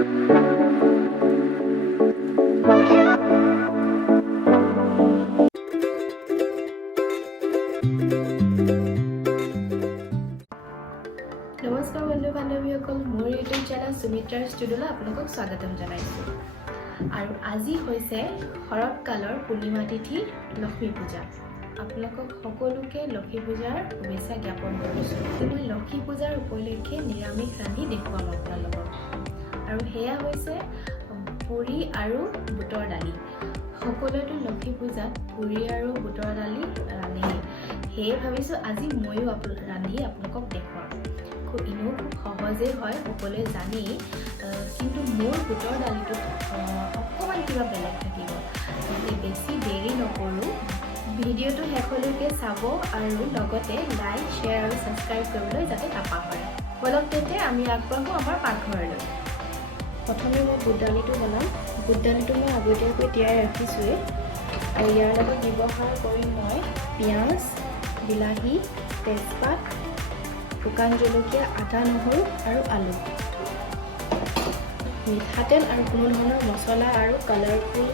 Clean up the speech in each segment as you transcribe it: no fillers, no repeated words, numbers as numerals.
নমস্কাৰ বন্ধু বান্ধৱীসকল, মোৰ ইউটিউব চেনেল সুমিত্ৰাৰ ষ্টুডিঅ'লৈ আপোনালোকক স্বাগতম জনাইছোঁ। আৰু আজি হৈছে শৰৎকালৰ পূৰ্ণিমা তিথি লক্ষ্মী পূজা। আপোনালোকক সকলোকে লক্ষ্মী পূজাৰ শুভেচ্ছা জ্ঞাপন কৰিছোঁ। মই লক্ষ্মী পূজাৰ উপলক্ষে নিৰামিষ ৰান্ধি দেখুৱাম আপোনালোকক। আৰু সেয়া হৈছে পুৰি আৰু বুটৰ দালি। সকলোৱেতো লক্ষ্মী পূজাত পুৰি আৰু বুটৰ দালি ৰান্ধে, সেয়ে ভাবিছোঁ আজি ময়ো ৰান্ধি আপোনালোকক দেখুৱাম। এনেও খুব সহজেই হয়, সকলোৱে জানেই, কিন্তু মোৰ বুটৰ দালিটোত অকণমান কিবা বেলেগ থাকিব। বেছি দেৰি নকৰোঁ, ভিডিঅ'টো শেষলৈকে চাব আৰু লগতে লাইক, শ্বেয়াৰ আৰু ছাবস্ক্ৰাইব কৰিবলৈ যাতে নাপাহৰে। বলক তেন্তে আমি আগবাঢ়োঁ আমাৰ পাকঘৰলৈ। প্ৰথমে মই বুট দালিটো বনাম। বুট দালিটো মই আগতীয়াকৈ তিয়াই ৰাখিছোঁৱেই, আৰু ইয়াৰ লগত ব্যৱহাৰ কৰিম মই পিঁয়াজ, বিলাহী, তেজপাত, শুকান জলকীয়া, আদা, নহৰু আৰু আলু। মিঠাতেল আৰু কোনো ধৰণৰ মছলা আৰু কালাৰফুল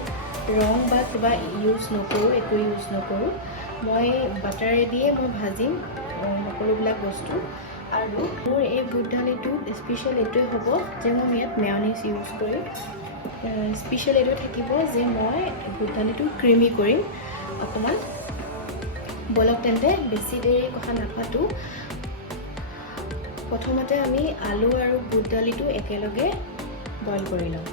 ৰং বা কিবা ইউজ নকৰোঁ, একো ইউজ নকৰোঁ। মই বাটাৰেদিয়ে মই ভাজিম সকলোবিলাক বস্তু। আৰু মোৰ এই বুট দালিটো স্পেচিয়েল এইটোৱে হ'ব যে মই ইয়াত মেয়নিজ ইউজ কৰিম। স্পেচিয়েল এইটো থাকিব যে মই বুট দালিটো ক্ৰিমি কৰিম অকণমান। বলক তেন্তে বেছি দেৰি কথা নাপাতোঁ, প্ৰথমতে আমি আলু আৰু বুট দালিটো একেলগে বইল কৰি লওঁ।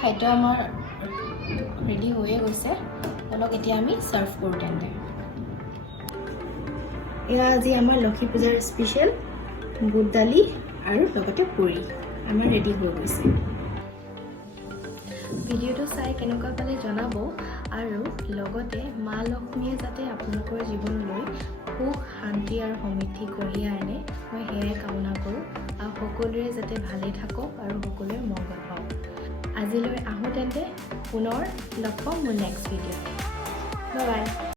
খাদ্য আমাৰ ৰেডি হৈয়ে গৈছে। অলপ এতিয়া আমি চাৰ্ভ কৰোঁ তেন্তে। এয়া আজি আমাৰ লক্ষ্মী পূজাৰ স্পেচিয়েল বুট দালি আৰু লগতে পুৰি আমাৰ ৰেডি হৈ গৈছে। ভিডিঅ'টো চাই কেনেকুৱা পালে জনাব, আৰু লগতে মা লক্ষ্মীয়ে যাতে আপোনালোকৰ জীৱনলৈ সুখ, শান্তি আৰু সমৃদ্ধি কঢ়িয়াই আনে, মই সেয়াই কামনা কৰোঁ। আৰু সকলোৰে যাতে ভালে থাকক আৰু সকলোৰে মংগল হওক। আজিলৈ আহোঁ তেন্তে, পুনৰ লগ পাম মোৰ নেক্সট ভিডিঅ'ত। Bye bye.